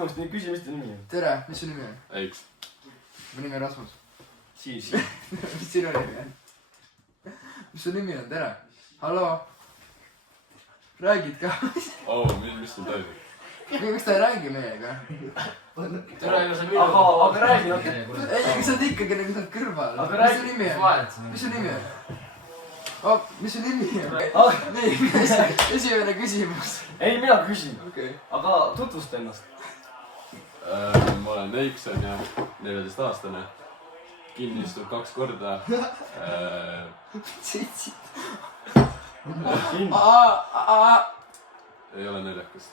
Küsi, mis ta nimi on? Tere, mis su nimi on? Eiks. Mu nimi on Rasmus. Siis. Mis sinu nimi on? Mis su nimi on? Tere. Hallo? Räägid ka? Mis sul toimub? Miks ta ei räägi meiega? Aga räägi natuke. Ei, sa oled ikkagi nagu seal kõrval. Aga Mis su nimi on? Mis su nimi on? Mis su nimi on? Nii, esimene küsimus. Ei, mina küsin. Okei. Aga tutvusta ennast. Ma olen Eiks, on ja 14-aastane. Kinni istub 2 korda. Seitsid. Ei ole naljakas.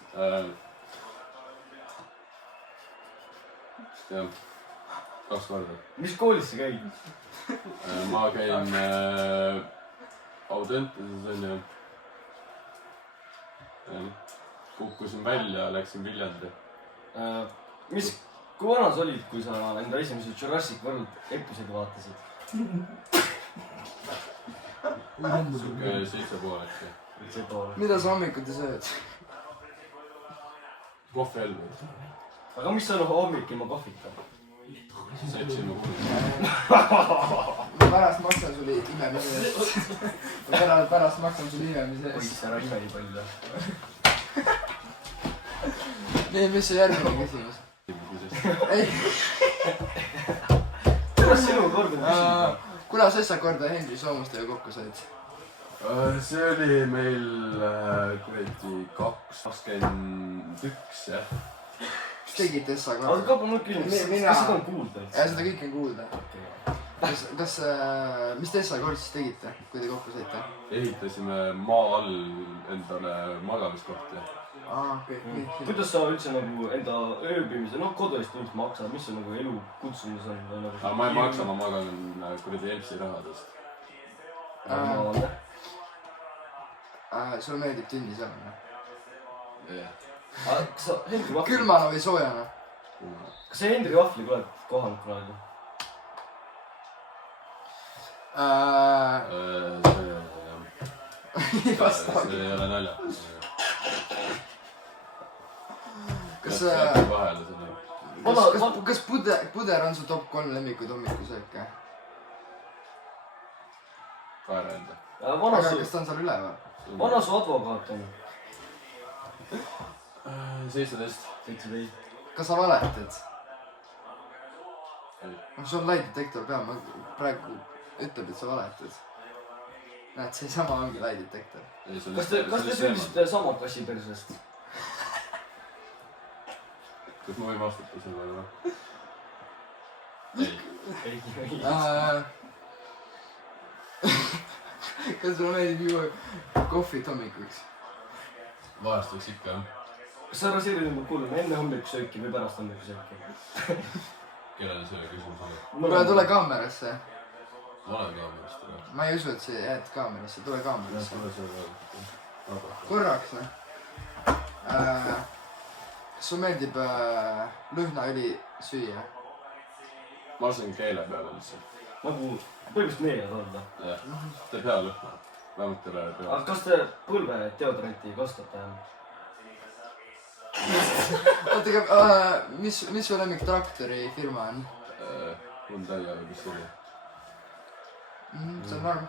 Jah, 2 korda. Mis koolis sa käid? Ma käin Audentases, on ju. Kukkusin välja, läksin Viljandi. Kui vana sa olid, kui sa enda esimese Jurassic World episoodi vaatasid? Siuke 7,5 äkki. Mida sa hommikuti sööd? Kohvi all või? Aga mis on hommik ilma kohvita? Sätsime kuhu. Ma pärast maksan sulle imemise eest. Pärast maksan sulle imemise eest. Poiss, ära ime nii palju. Nii, mis see järgmine küsimus? Ei. Kuidas sinu kord on küsida? Kuna sa esimest korda Henri Soomustega kokku said? See oli meil kuradi 21, jah. Mis tegid Tessa Aga korda? Kapa, mul küsimus, kas seda on kuulda? Seda kõike on kuulda. Mis Tessa kord siis tegite, kui te kokku saite? Ehitasime maa all endale magamiskohti. Okei. Kuidas sa üldse nagu enda ööbimise, kodu eest ilmselt maksad, mis su nagu elu kutsumus on? Ma ei maksa, ma magan kuradi EMS-i rahadest. Sulle meeldib tünnis olla? Kas sa Hendri Vahvli... Külmana või soojana? Kas sa Hendri Vahvli oled kohanud kunagi? See ei ole naljakas. Kas puder on su top 3 lemmikuid hommikusööke? Kaeraenda. Aga kas ta on seal üleval? Vana su advokaat on? 17. Kas sa valetad? Sul on laidetektor peal, ma praegu ütleb, et sa valetad. Näed, see sama ongi laidetektor. Kas te sündisite sama kassi persest? Kas ma võin vastata selle või? Ei. Kas sulle meeldib juua kohvit hommikuks? Vahest võiks ikka, jah. Kas sa raseerid enda kuulama enne hommikusööki või pärast hommikusööki? Kellele selle küsimus oli? Kuule, tule kaamerasse. Ma olen kaamerast, aga... Ma ei usu, et sa jääd kaamerasse, tule kaamerasse. Tule selle Korraks, noh. Kas sulle meeldib lõhnaõli süüa? Ma lasen keele peale lihtsalt. Nagu põhimõtteliselt meeles olla. Jah, teeb hea lõhna. Vähemalt ei ole peale. Aga kas te põlve deodoranti kasutate? Oota, aga mis su lemmik traktori firma on? Hyundai, aga mis see oli? See on norm.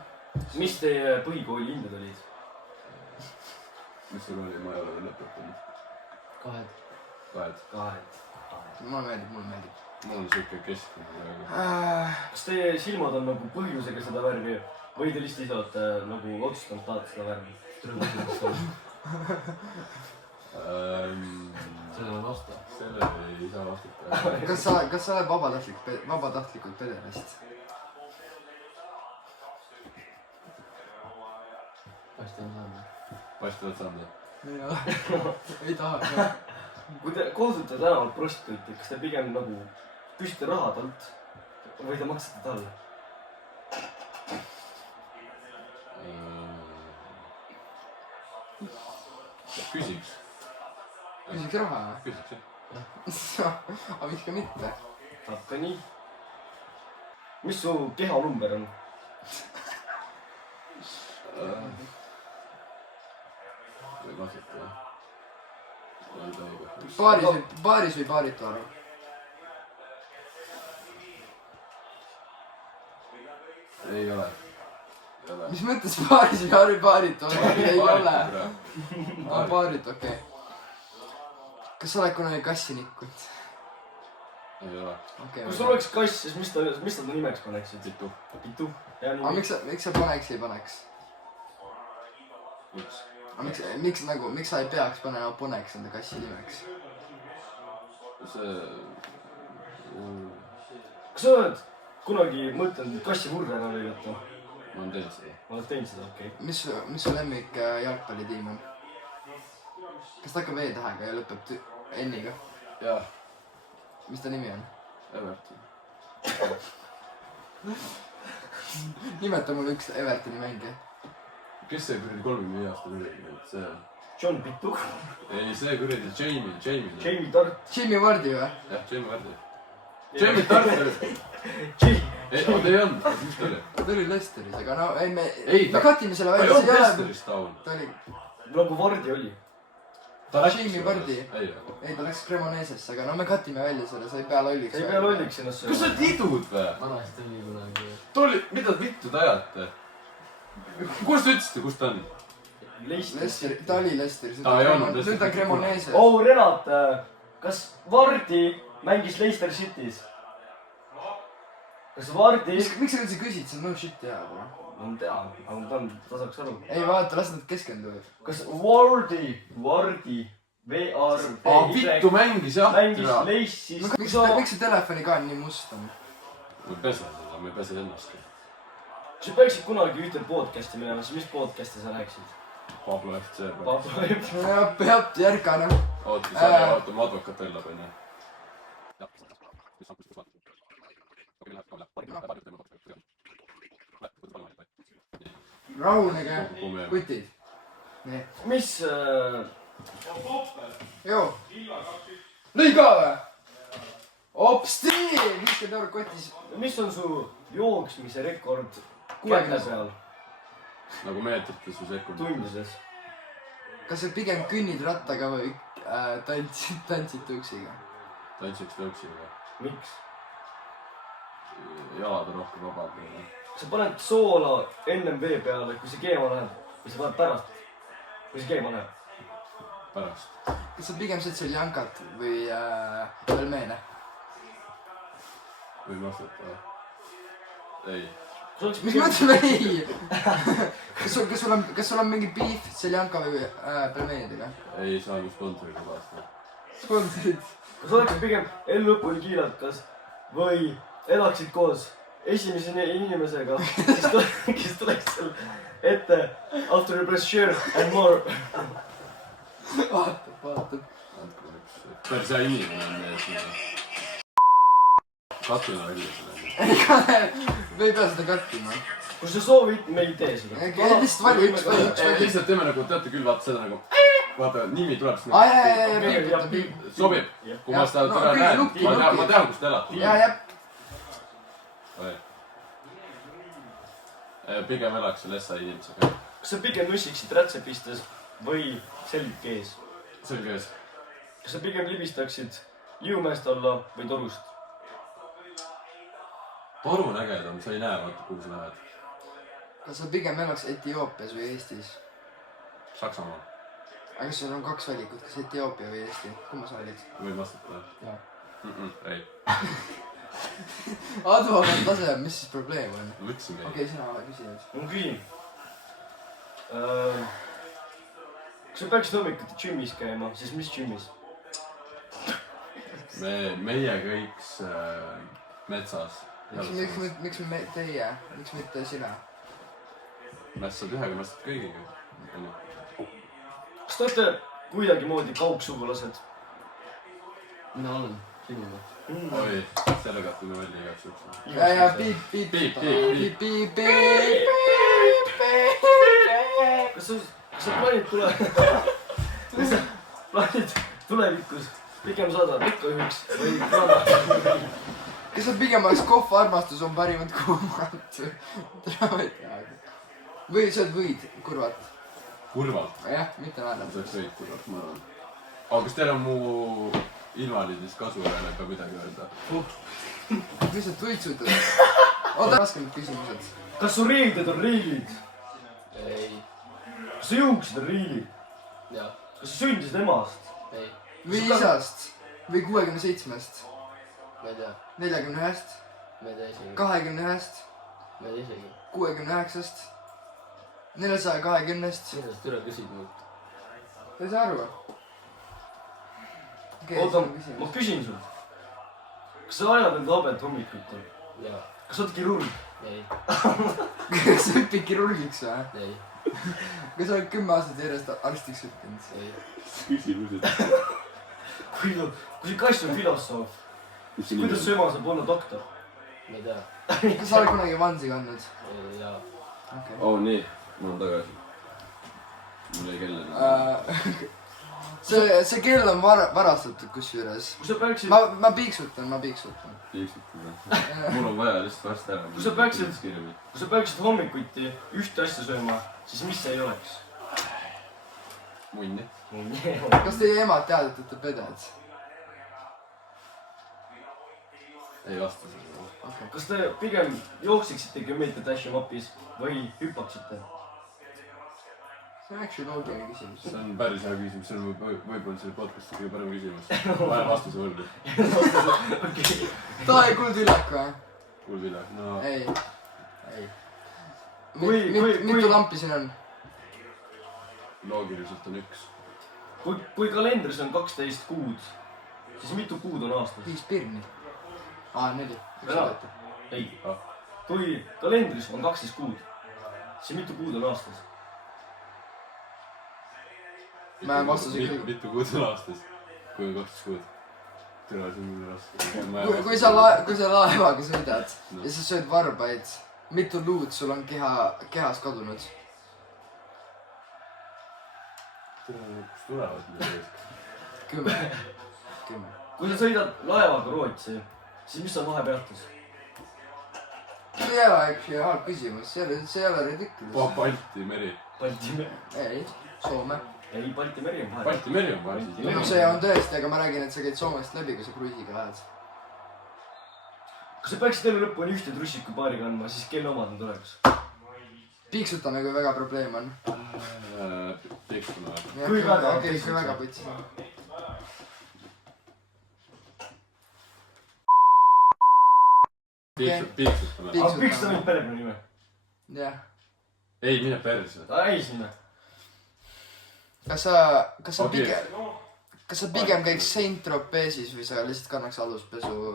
Mis teie põhikooli hinded olid? Mis sul oli? Ma ei ole veel lõpetanud. 2. Mulle meeldib. Mul on siuke keskmine praegu. Kas teie silmad on nagu põhjusega seda värvi või te lihtsalt ise olete nagu otsustanud tahate seda värvi? Sellele vasta. Sellele ei saa vastata. Kas sa oled vabatahtlikult pederast? Paistavad saanud. Ei taha. Kui te kohtute tänaval prostituuti, kas te pigem nagu küsite raha talt või te maksate talle? Küsiks. Küsiks raha? Küsiks, jah. Aga miks ka mitte? Saab ka nii. Mis su kehanumber on? Või vastata, jah. ei tohi kahjuks . Baaris või baaritu arv ? ei ole . mis mõttes baaris või baaritu arv ? ei ole . baaritu , okei . kas sa oled kunagi kassi nikkunud ? ei ole . kui sul oleks kass , siis mis ta nimeks paneksid ? Pitu . Pitu . aga miks sa paneks ei paneks ? miks ? aga miks sa ei peaks panema Poneks enda kassi nimeks ? see . kas sa oled kunagi mõtelnud kassi murrena lõigata ? ma olen teinud seda . ma olen teinud seda , okei . mis su lemmik jalgpallitiim on ? kas ta hakkab E-tähega ja lõpeb N-iga ? jah , mis ta nimi on ? Everton . nimeta mulle üks Evertoni mängija . kes see kuradi 35 aasta kuradi , see . John Pitu . ei , see kuradi Jamie . Jamie Tart . Jimmy Vardy või ? jah , Jamie Vardy . Jamie Tart oli . ei , oota ei olnud , mis ta oli ? ta oli Lesteris , aga no ei me katime selle ta ei välja , olnud see ei ole . Lesteris ta on . ta oli nagu Vardi oli . Jamie Vardy . ei , ei , ta läks Cremonesesse , aga no me katime välja selle , sa ei pea lolliks . ei pea lolliks ennast kas sa oled idud või ? vanasti oli kunagi . too oli , mida vittu te ajate ? kus te ütlesite , kus ta on ? Lester , ta oli Lesteris , Ta ei olnud nüüd ta on Lesteris. Cremoneses . oh , Renat , kas Vardi mängis Leicester City's ? kas Vardi ? miks sa üldse küsid , see on no shit jaa . ma tean , aga ta saaks aru . ei vaata , las nad keskenduvad . kas Vardi , vittu mängis jah . mängis Leicestris ? miks su telefoni ka nii must on ? ma ei pese seda , ma ei pese ennastki . sa peaksid kunagi ühte podcast'i minema , siis mis podcast'i sa läheksid ? Pablo FC . Pablo F . peab järgane . oota , sa ootame advokat välja onju . rahunege , kutid . nii . mis joo . lõi ka või ? hopsti , 50 eurot kotis . mis on su jooksmise rekord käte peal nagu meetrites või sekundites . tundides ? kas sa pigem kõnnid rattaga või tantsid tõuksiga ? tantsiks tõuksiga . miks ? jalad on rohkem vabad . sa paned soola ennem vee peale , kui see keema läheb või sa paned pärast , kui see keema läheb ? pärast . kas sa pigem sööd seal jankat või pelmeene ? võin vastata ? ei . mis mõttes ei ? kas sul on mingi beef seljanka või pelmeenidega ? ei saanud sponsoriga vastu . sponsorid . kas oleksid pigem elu lõpuni kiilakas või elaksid koos esimese inimesega , kes tuleks seal ette after a pressure and more . vaatab . andke mulle üks . päris hea inimene on mees . katsume välja selle . me ei pea seda kattima . kui sa soovid , me ei tee seda . lihtsalt vali üks . lihtsalt teeme nagu , teate küll , vaata seda nagu . vaata , nimi tuleb siis aa , nagu . sobib , kui ma seda täna näen , ma tean , kus te elate . ja . pigem elaks seal SA inimesega . kas sa pigem nussiksid rätsepistes või selg ees ? selge ees . kas sa pigem libistaksid Liumäest alla või Torust ? toru on ägedam , sa ei näe , vaata kuhu sa lähed . kas sa pigem elaks Etioopias või Eestis ? Saksamaal . aga sul on kaks valikut , kas Etioopia või Eesti , kumma sa valid ? võin vastata ? jaa . ei , advokaat lase , mis siis probleem on ? ma ütlesingi ei . okei , sina küsi nüüd . ma küsin . kas sa peaksid hommikuti džimmis käima , siis mis džimmis ? meie kõiks metsas . miks me teie , miks mitte sina ? mässad ühega , mässad kõigiga . kas te olete kuidagimoodi kaugsugulased ? mina olen sinuga . oi , selle katsume välja igaks juhuks . ja piip , piip , Piip, piip , piip, piip , piip , kas sa plaanid plaanid tulevikus pigem saada rikkajuhiks või kraana ? kas sa pigem oleks kohv armastus on parimat kuumat või sööd võid kurvat ? kurvalt . jah , mitte naerda . saaks võid kurvalt , ma arvan . aga kas teil on mu invaliidist kasu järele ka midagi öelda? kui sa tuitsutad. oota, raskemad küsimused. kas su riided on riilid? ei. kas su juuksed on riilid? Jah. kas sa sündisid emast? Ei. või isast? või 67-st? Ma ei tea. 41-st? Ma ei tea isegi. 21-st? Ma ei tea isegi. 69-st? 420-st? Mida sa türa küsid mult? sa ei saa aru või? oota, ma küsin sult. kas sa ajad enda habet hommikuti? Jaa. kas sa oled kirurg? Ei. kas sa õpid kirurgiks või? Ei. kas sa oled 10 aastat järjest arstiks õppinud? Ei. küsimused. kui see kass on filosoof, siis kuidas su ema saab olla doktor? Ma ei tea. kas sa oled kunagi vansi kandnud? Jaa. okei. oo nii, mul on tagasi. mul jäi kell enne. see kell on varastatud kusjuures. kui sa peaksid, ma piiksutan. piiksutad või? mul on vaja lihtsalt varsti ära. kui sa peaksid hommikuti ühte asja sööma, siis mis see ei oleks? munni. kas teie emad teavad, et te peded? ei vasta sellele. okei. kas te pigem jooksiksite 10 meetrit Dashi mapis või hüppaksite? see on actually loogiline küsimus. see on päris hea küsimus, see on võib-olla selle podcast'i kõige parem küsimus. ma jään vastuse võlgu. Tae kuldvillak või? kuulge, no ei. Kui- mitu lampi siin on? loogiliselt on üks. kui kalendris on 12 kuud, siis mitu kuud on aastas? 5 pirni. 4. ei, kui kalendris on 12 kuud, siis mitu kuud on aastas? Ma jään vastuse küll. mitu kuud on aastas? kui on 12 kuud. tere, see on mul raske. kui sa laevaga sõidad ja sa sööd varbaid, mitu luud sul on kehas kadunud? kust tulevad need? 10. kui sa sõidad laevaga Rootsi, siis mis on vahepeatus? see ei ole actually halb küsimus, see ei ole ridiculous. Balti meri. Balti meri. ei, Soome. ei, Balti meri on vahe. Balti meri on vaja. no see on tõesti, aga ma räägin, et sa käid Soomest läbi, kui sa kruiisiga lähed. kui sa peaksid elu lõpuni ühte trussikupaari kandma, siis kelle omad need oleks? piiksutame, kui väga probleem on. Piiksutame. Kui väga? okei, kui väga putsi. Piiksutame. aga piiksutame nüüd perekonnanime. jah. ei, mine perse. ei sinna. kas sa pigem käiks Saint-Tropez'is või sa lihtsalt kannaks aluspesu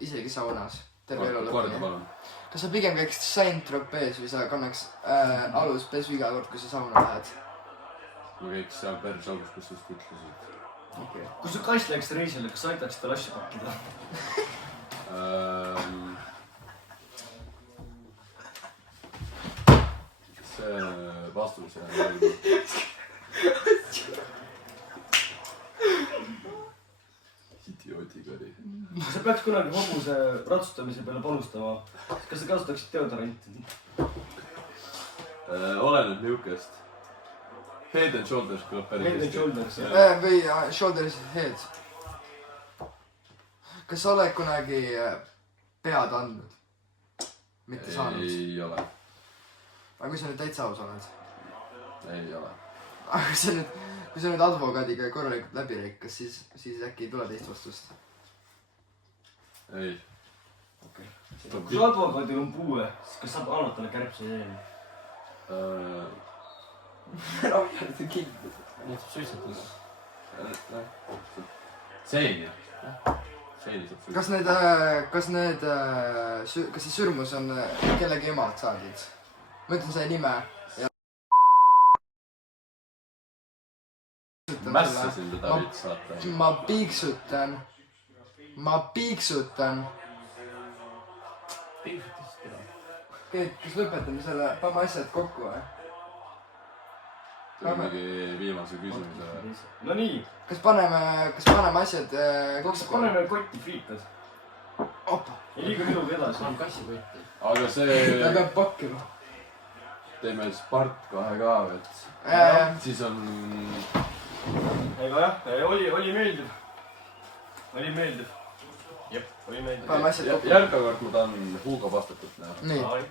isegi saunas terve elu korda lõpuni? palun. kas sa pigem käiks Saint-Tropez'is või sa kannaks aluspesu iga kord, kui sa sauna lähed? ma käiks seal perse august, kus sa just ütlesid. okei. kui su kass läks reisile, kas sa aitaksid tal asju pakkida? see vastus on idioodiga oli. kui sa peaks kunagi hobuse ratsutamise peale panustama, kas sa kasutaksid deodoranti? oleneb niukest. Head and Shoulders kõlab päris Head and Shoulders, jah. või shoulders head. kas sa oled kunagi pead andnud? mitte saanud? ei ole. aga kui sa nüüd täitsa aus oled? ei ole. aga kui sa nüüd advokaadiga korralikult läbi rääkis, siis äkki ei tule teist vastust? ei. kui su advokaadil on puue, siis kas saab annab talle kärbseid enne? ära midagi kinni. Nüüd saab suitsetada. seeni. seeni saab kas see sürmus on kellegi emalt saadud? ma ütlen selle nime ja... mässasin teda veits saata. ma piiksutan. Keit, kas lõpetame selle, paneme asjad kokku või? tuli mingi viimase küsimuse. no nii, kas paneme asjad kas kokku? paneme kotti friikad opa, ja liiga minuga edasi. Saan kassikotti. aga ta see, peab pakkima. teeme Spart 2 ka, et siis on ega jah, oli meeldiv. Oli meeldiv. Jep, oli meeldiv. paneme asjad kokku. järgmine kord ma tahan Hugo Pastakut näha. nii . Ai.